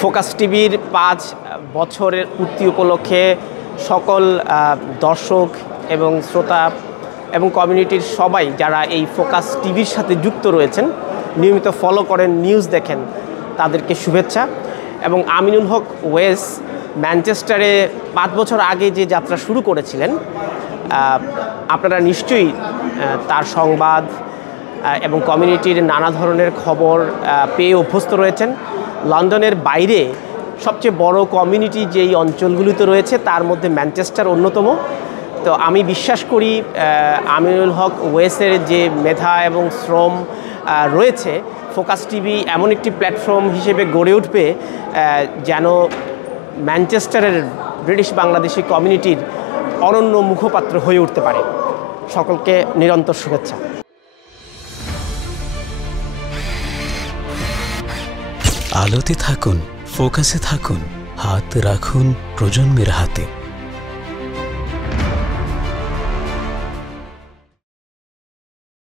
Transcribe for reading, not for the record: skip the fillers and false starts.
Focus টিভির 5 বছরের পূর্তি উপলক্ষে সকল দর্শক এবং শ্রোতা এবং কমিউনিটির সবাই যারা এই ফোকাস টিভির সাথে যুক্ত রয়েছেন, নিয়মিত ফলো করেন, নিউজ দেখেন, তাদেরকে শুভেচ্ছা। এবং আমিনুল হক ওয়েস ম্যানচেস্টারে 5 বছর আগে যে যাত্রা শুরু করেছিলেন, আপনারা নিশ্চয়ই তার সংবাদ এবং কমিউনিটির নানা ধরনের খবর পেয়ে অভ্যস্ত রয়েছেন। লন্ডনের বাইরে সবচেয়ে বড় কমিউনিটি যেই অঞ্চলগুলিতে রয়েছে তার মধ্যে ম্যানচেস্টার অন্যতম। তো আমি বিশ্বাস করি আমিনুল হক ওয়েসের যে মেধা এবং শ্রম রয়েছে, ফোকাস টিভি এমন একটি প্ল্যাটফর্ম হিসেবে গড়ে উঠবে যেন ম্যানচেস্টারের ব্রিটিশ বাংলাদেশি কমিউনিটির অনন্য মুখপাত্র হয়ে উঠতে পারে। সকলকে নিরন্তর শুভেচ্ছা। আলোতে থাকুন, ফোকাসে থাকুন, হাত রাখুন প্রজন্মের হাতে।